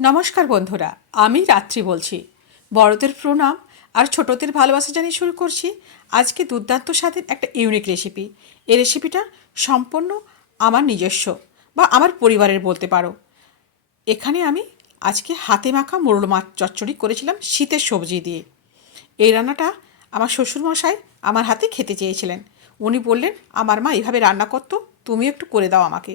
নমস্কার বন্ধুরা, আমি রাত্রি বলছি। বড়দের প্রণাম আর ছোটদের ভালোবাসা জানিয়ে শুরু করছি আজকে দুর্দান্ত স্বাদের একটা ইউনিক রেসিপি এই রেসিপিটা সম্পূর্ণ আমার নিজস্ব বা আমার পরিবারের বলতে পারো। এখানে আমি আজকে হাতে মাখা মোরল মাছ চচ্চড়ি করেছিলাম শীতের সবজি দিয়ে। এই রান্নাটা আমার শ্বশুরমশাই আমার হাতে খেতে চেয়েছিলেন। উনি বললেন, আমার মা এভাবে রান্না করতো তুমি একটু করে দাও আমাকে।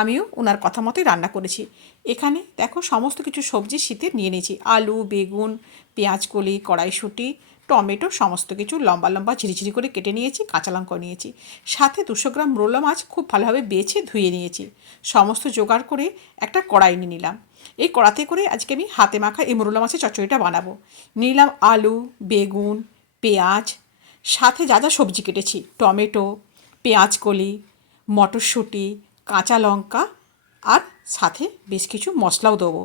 আমিও ওনার কথা মতোই রান্না করেছি। এখানে দেখো সমস্ত কিছু সবজি শীতে নিয়ে নিয়েছি। আলু, বেগুন, পেঁয়াজ কলি, কড়াইশুঁটি, টমেটো, সমস্ত কিছু লম্বা লম্বা ঝিরিঝিরি করে কেটে নিয়েছি, কাঁচা লঙ্কা নিয়েছি। সাথে দুশো গ্রাম রোলা মাছ খুব ভালোভাবে বেছে ধুয়ে নিয়েছি। সমস্ত জোগাড় করে একটা কড়াই নিয়ে নিলাম। এই কড়াতে করে আজকে আমি হাতে মাখা এই মোরলা মাছের চচ্চড়িটা বানাবো। নিলাম আলু, বেগুন, পেঁয়াজ, সাথে যা যা সবজি কেটেছি, টমেটো, পেঁয়াজ কলি, মটরশুঁটি কাঁচা লঙ্কা আর সাথে বেশ কিছু মশলাও দেবো।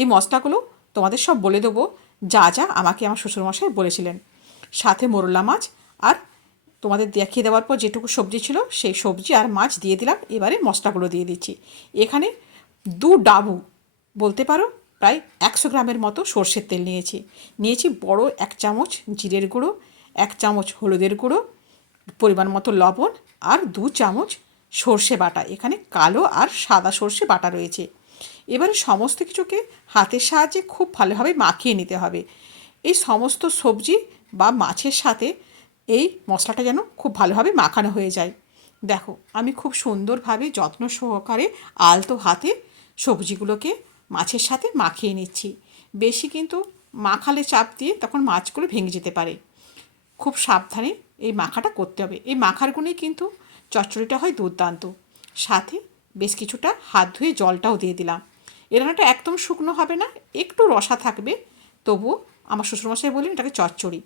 এই মশলাগুলো তোমাদের সব বলে দেবো, যা যা আমাকে আমার শ্বশুরমশাই বলেছিলেন। সাথে মোরলা মাছ আর তোমাদের দেখিয়ে দেওয়ার পর যেটুকু সবজি ছিল, সেই সবজি আর মাছ দিয়ে দিলাম। এবারে মশলাগুলো দিয়ে দিচ্ছি। এখানে দু ডাবু, বলতে পারো প্রায় একশো গ্রামের মতো সর্ষের তেল নিয়েছি। নিয়েছি বড় এক চামচ জিরের গুঁড়ো, এক চামচ হলুদের গুঁড়ো, পরিমাণ মতো লবণ আর দু চামচ সর্ষে বাটা, এখানে কালো আর সাদা সর্ষে বাটা রয়েছে। এবারে সমস্ত কিছুকে হাতের সাহায্যে খুব ভালোভাবে মাখিয়ে নিতে হবে। এই সমস্ত সবজি বা মাছের সাথে এই মশলাটা যেন খুব ভালোভাবে মাখানো হয়ে যায়। দেখো, আমি খুব সুন্দরভাবে যত্ন সহকারে আলতো হাতে সবজিগুলোকে মাছের সাথে মাখিয়ে নিচ্ছি। বেশি কিন্তু মাখালে চাপ দিয়ে তখন মাছগুলো ভেঙে যেতে পারে। খুব সাবধানে এই মাখাটা করতে হবে। এই মাখার গুণেই কিন্তু চচ্চড়িটা হয় দুর্দান্ত। সাথে বেশ কিছুটা হাত ধুয়ে জলটাও দিয়ে দিলাম। এ রান্নাটা একদম শুকনো হবে না, একটু রসা থাকবে। তবুও আমার শ্বশুরমশাই বললেন, এটাকে চচ্চড়ি।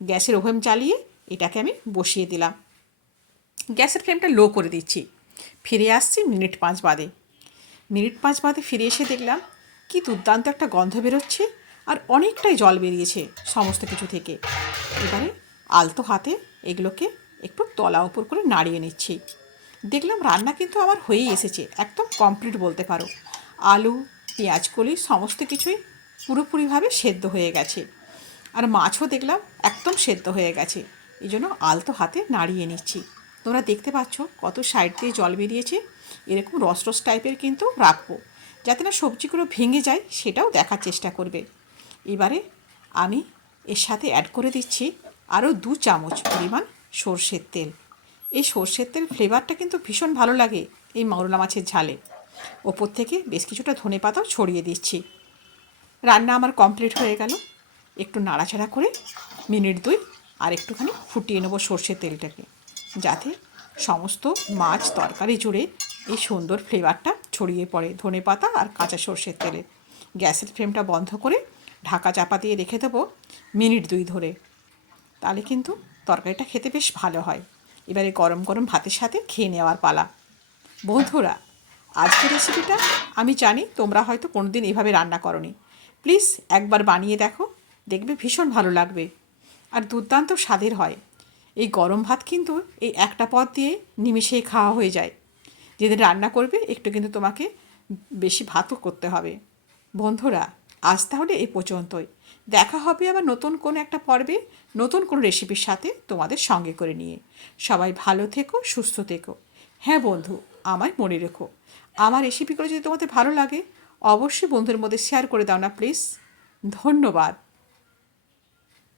গ্যাসের ওভেন চালিয়ে এটাকে আমি বসিয়ে দিলাম। গ্যাসের ফ্লেমটা লো করে দিচ্ছি। ফিরে আসছি মিনিট পাঁচ বাদে। মিনিট পাঁচ বাদে ফিরে এসে দেখলাম, কি দুর্দান্ত একটা গন্ধ বেরোচ্ছে আর অনেকটাই জল বেরিয়েছে সমস্ত কিছু থেকে। এবারে আলতো হাতে এগুলোকে একটু তলা উপর করে নাড়িয়ে নিচ্ছি। দেখলাম রান্না কিন্তু আমার হয়েই এসেছে, একদম কমপ্লিট বলতে পারো। আলু, পেঁয়াজ, কলি সমস্ত কিছুই পুরোপুরিভাবে সেদ্ধ হয়ে গেছে। আর মাছও দেখলাম একদম সেদ্ধ হয়ে গেছে। এই জন্য আলতো হাতে নাড়িয়ে নিচ্ছি। তোমরা দেখতে পাচ্ছ কত সাইড দিয়ে জল বেরিয়েছে। এরকম রস রস টাইপের কিন্তু রাখব, যাতে না সবজিগুলো ভেঙে যায় সেটাও দেখার চেষ্টা করবে। এবারে আমি এর সাথে অ্যাড করে দিচ্ছি আরও দু চামচ পরিমাণ সর্ষের তেল। এই সর্ষের তেল ফ্লেভারটা কিন্তু ভীষণ ভালো লাগে এই মরলা মাছের ঝালে। ওপর থেকে বেশ কিছুটা ধনে পাতাও ছড়িয়ে দিচ্ছি। রান্না আমার কমপ্লিট হয়ে গেল। একটু নাড়াচাড়া করে মিনিট দুই আর একটুখানি ফুটিয়ে নেব সর্ষের তেলটাকে, যাতে সমস্ত মাছ তরকারি জুড়ে এই সুন্দর ফ্লেভারটা ছড়িয়ে পড়ে ধনে পাতা আর কাঁচা সর্ষের তেলে। গ্যাসের ফ্লেমটা বন্ধ করে ঢাকা চাপা দিয়ে রেখে দেবো মিনিট দুই ধরে। তাহলে কিন্তু তরকারিটা খেতে বেশ ভালো হয়। এবারে গরম গরম ভাতের সাথে খেয়ে নেওয়ার পালা। বন্ধুরা, আজকের রেসিপিটা আমি জানি তোমরা হয়তো কোনো দিন এভাবে রান্না করনি। প্লিজ একবার বানিয়ে দেখো, দেখবে ভীষণ ভালো লাগবে। আর দুর্দান্ত স্বাদের হয়। এই গরম ভাত কিন্তু এই একটা পদ দিয়ে নিমিশেই খাওয়া হয়ে যায়। যেদিন রান্না করবে, একটু কিন্তু তোমাকে বেশি ভাতও করতে হবে। বন্ধুরা, আজ তাহলে এই পর্যন্তই। দেখা হবে আবার নতুন কোনো একটা পর্বে, নতুন কোনো রেসিপির সাথে তোমাদের সঙ্গে করে নিয়ে। সবাই ভালো থেকো, সুস্থ থেকো। হ্যাঁ বন্ধু, আমায় মনে রেখো। আমার রেসিপিগুলো যদি তোমাদের ভালো লাগে, অবশ্যই বন্ধুর মধ্যে শেয়ার করে দাও না প্লিজ ধন্যবাদ।